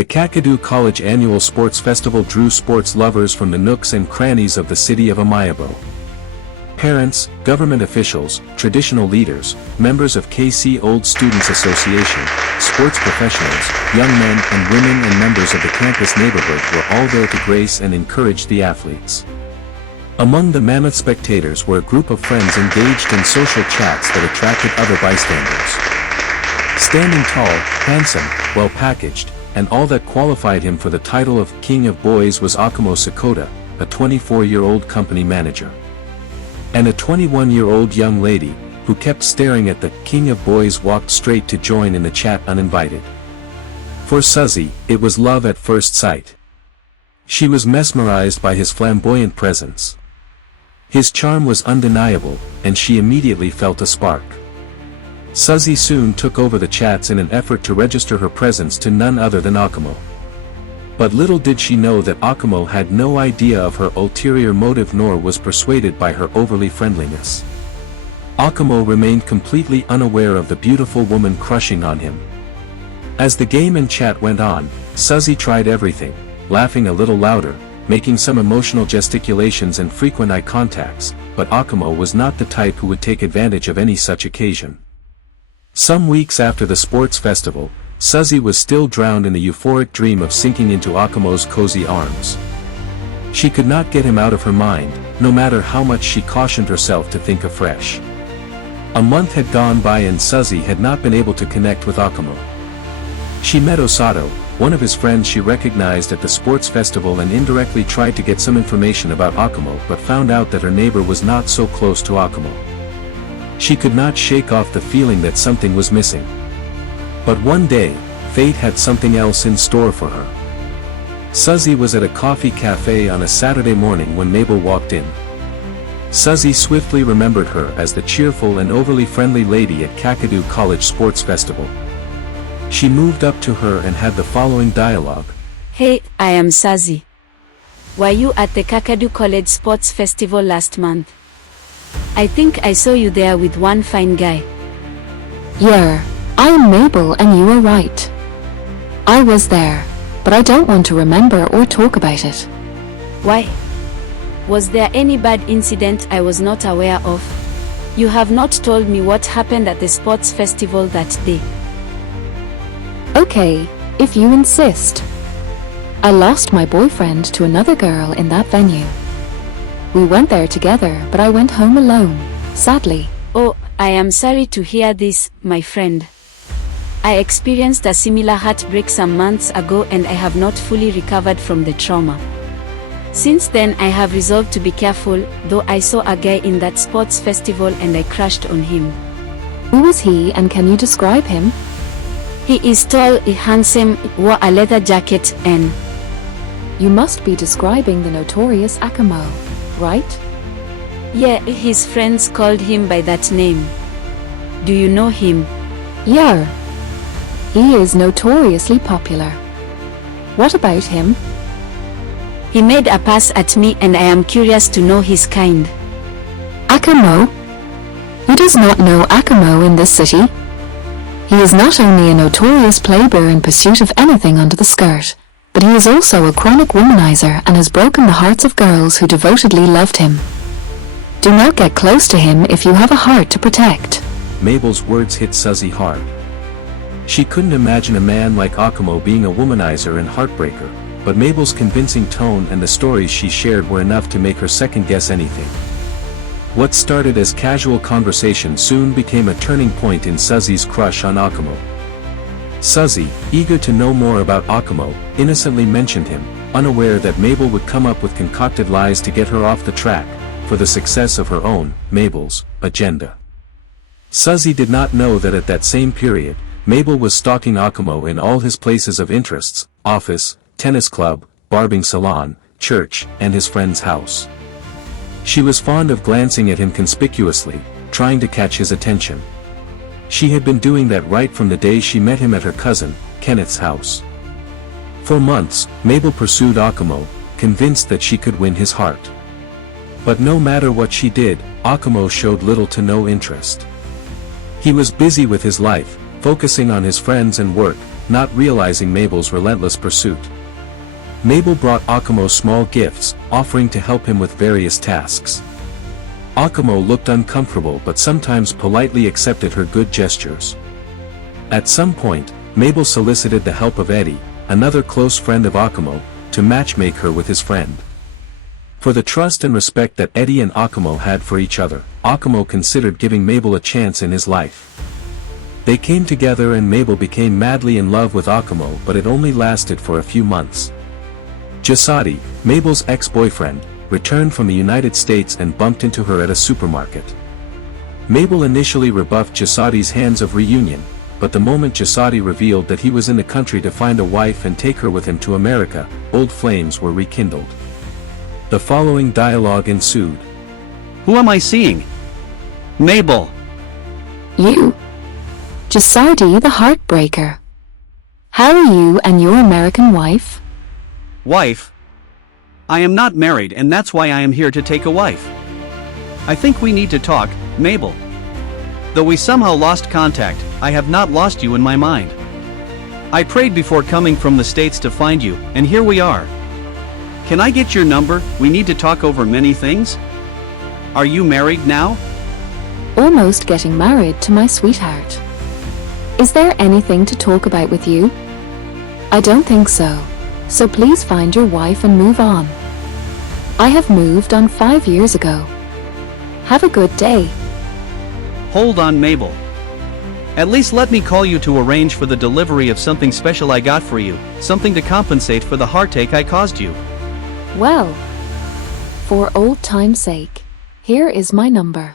The Kakadu College Annual Sports Festival drew sports lovers from the nooks and crannies of the city of Amayabo. Parents, government officials, traditional leaders, members of KC Old Students Association, sports professionals, young men and women and members of the campus neighborhood were all there to grace and encourage the athletes. Among the mammoth spectators were a group of friends engaged in social chats that attracted other bystanders. Standing tall, handsome, well-packaged, and all that qualified him for the title of King of Boys was Akamo Sakoda, a 24-year-old company manager. And a 21-year-old young lady, who kept staring at the King of Boys, walked straight to join in the chat uninvited. For Suzi, it was love at first sight. She was mesmerized by his flamboyant presence. His charm was undeniable, and she immediately felt a spark. Suzi soon took over the chats in an effort to register her presence to none other than Akamo. But little did she know that Akamo had no idea of her ulterior motive nor was persuaded by her overly friendliness. Akamo remained completely unaware of the beautiful woman crushing on him. As the game and chat went on, Suzi tried everything, laughing a little louder, making some emotional gesticulations and frequent eye contacts, but Akamo was not the type who would take advantage of any such occasion. Some weeks after the sports festival, Suzi was still drowned in the euphoric dream of sinking into Akamo's cozy arms. She could not get him out of her mind, no matter how much she cautioned herself to think afresh. A month had gone by and Suzi had not been able to connect with Akamo. She met Osato, one of his friends she recognized at the sports festival, and indirectly tried to get some information about Akamo, but found out that her neighbor was not so close to Akamo. She could not shake off the feeling that something was missing. But one day, fate had something else in store for her. Suzi was at a coffee cafe on a Saturday morning when Mabel walked in. Suzi swiftly remembered her as the cheerful and overly friendly lady at Kakadu College Sports Festival. She moved up to her and had the following dialogue. Hey, I am Suzi. Were you at the Kakadu College Sports Festival last month? I think I saw you there with one fine guy. Yeah, I am Mabel and you are right. I was there, but I don't want to remember or talk about it. Why? Was there any bad incident I was not aware of? You have not told me what happened at the sports festival that day. Okay, if you insist. I lost my boyfriend to another girl in that venue. We went there together, but I went home alone, sadly. Oh, I am sorry to hear this, my friend. I experienced a similar heartbreak some months ago and I have not fully recovered from the trauma. Since then I have resolved to be careful, though I saw a guy in that sports festival and I crushed on him. Who was he and can you describe him? He is tall, handsome, wore a leather jacket and... You must be describing the notorious Akamo, right? Yeah, his friends called him by that name. Do you know him? Yeah. He is notoriously popular. What about him? He made a pass at me and I am curious to know his kind. Akamo? Who does not know Akamo in this city? He is not only a notorious playboy in pursuit of anything under the skirt, but he is also a chronic womanizer and has broken the hearts of girls who devotedly loved him. Do not get close to him if you have a heart to protect. Mabel's words hit Suzi hard. She couldn't imagine a man like Akamo being a womanizer and heartbreaker, but Mabel's convincing tone and the stories she shared were enough to make her second-guess anything. What started as casual conversation soon became a turning point in Suzi's crush on Akamo. Suzi, eager to know more about Akamo, innocently mentioned him, unaware that Mabel would come up with concocted lies to get her off the track, for the success of her own, Mabel's, agenda. Suzi did not know that at that same period, Mabel was stalking Akamo in all his places of interests, office, tennis club, barbing salon, church, and his friend's house. She was fond of glancing at him conspicuously, trying to catch his attention. She had been doing that right from the day she met him at her cousin, Kenneth's house. For months, Mabel pursued Akamo, convinced that she could win his heart. But no matter what she did, Akamo showed little to no interest. He was busy with his life, focusing on his friends and work, not realizing Mabel's relentless pursuit. Mabel brought Akamo small gifts, offering to help him with various tasks. Akamo looked uncomfortable but sometimes politely accepted her good gestures. At some point, Mabel solicited the help of Eddie, another close friend of Akamo, to matchmake her with his friend. For the trust and respect that Eddie and Akamo had for each other, Akamo considered giving Mabel a chance in his life. They came together and Mabel became madly in love with Akamo, but it only lasted for a few months. Jasadi, Mabel's ex-boyfriend, returned from the United States and bumped into her at a supermarket. Mabel initially rebuffed Jasadi's hands of reunion, but the moment Jasadi revealed that he was in the country to find a wife and take her with him to America, old flames were rekindled. The following dialogue ensued. Who am I seeing? Mabel. You. Jasadi the Heartbreaker. How are you and your American wife? Wife? I am not married and that's why I am here to take a wife. I think we need to talk, Mabel. Though we somehow lost contact, I have not lost you in my mind. I prayed before coming from the States to find you, and here we are. Can I get your number? We need to talk over many things. Are you married now? Almost getting married to my sweetheart. Is there anything to talk about with you? I don't think so. So please find your wife and move on. I have moved on 5 years ago. Have a good day. Hold on, Mabel. At least let me call you to arrange for the delivery of something special I got for you, something to compensate for the heartache I caused you. Well, for old time's sake, here is my number.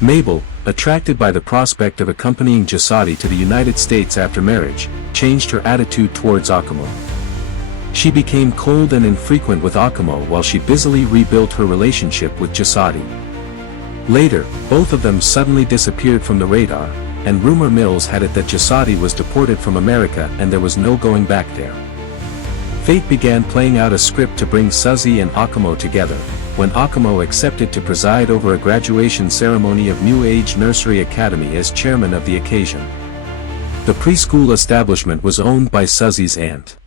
Mabel, attracted by the prospect of accompanying Jasadi to the United States after marriage, changed her attitude towards Akamo. She became cold and infrequent with Akamo while she busily rebuilt her relationship with Jasadi. Later, both of them suddenly disappeared from the radar, and rumor mills had it that Jasadi was deported from America and there was no going back there. Fate began playing out a script to bring Suzi and Akamo together, when Akamo accepted to preside over a graduation ceremony of New Age Nursery Academy as chairman of the occasion. The preschool establishment was owned by Suzi's aunt.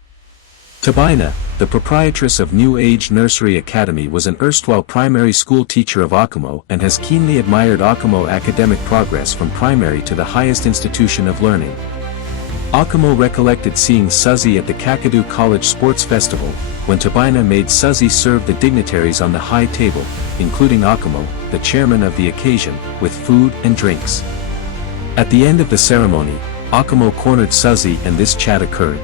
Tabina, the proprietress of New Age Nursery Academy, was an erstwhile primary school teacher of Akamo and has keenly admired Akamo's academic progress from primary to the highest institution of learning. Akamo recollected seeing Suzi at the Kakadu College Sports Festival, when Tabina made Suzi serve the dignitaries on the high table, including Akamo, the chairman of the occasion, with food and drinks. At the end of the ceremony, Akamo cornered Suzi and this chat occurred.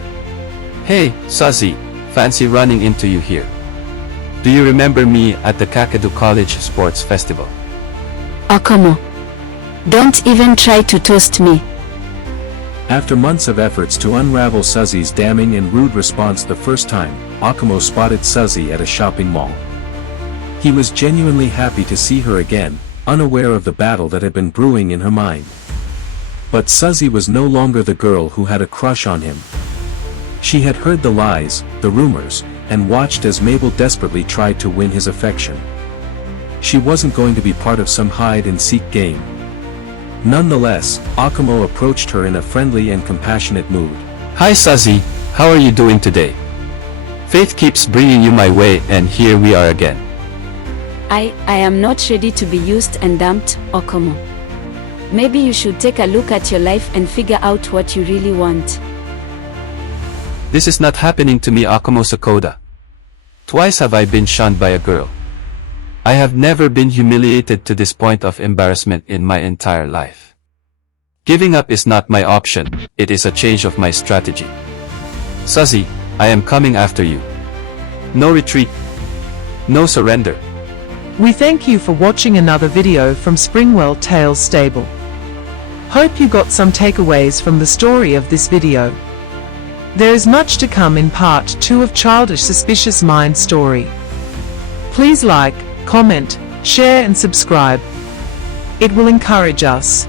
Hey, Suzi, fancy running into you here. Do you remember me at the Kakadu College Sports Festival? Akamo. Don't even try to toast me. After months of efforts to unravel Suzi's damning and rude response the first time, Akamo spotted Suzi at a shopping mall. He was genuinely happy to see her again, unaware of the battle that had been brewing in her mind. But Suzi was no longer the girl who had a crush on him. She had heard the lies, the rumors, and watched as Mabel desperately tried to win his affection. She wasn't going to be part of some hide-and-seek game. Nonetheless, Akamo approached her in a friendly and compassionate mood. Hi Suzi, how are you doing today? Fate keeps bringing you my way and here we are again. I am not ready to be used and dumped, Akamo. Maybe you should take a look at your life and figure out what you really want. This is not happening to me, Akamo Sakoda. Twice have I been shunned by a girl. I have never been humiliated to this point of embarrassment in my entire life. Giving up is not my option, it is a change of my strategy. Suzi, I am coming after you. No retreat. No surrender. We thank you for watching another video from Springwell Tales Stable. Hope you got some takeaways from the story of this video. There is much to come in part 2 of Childish Suspicious Mind story. Please like, comment, share and subscribe. It will encourage us.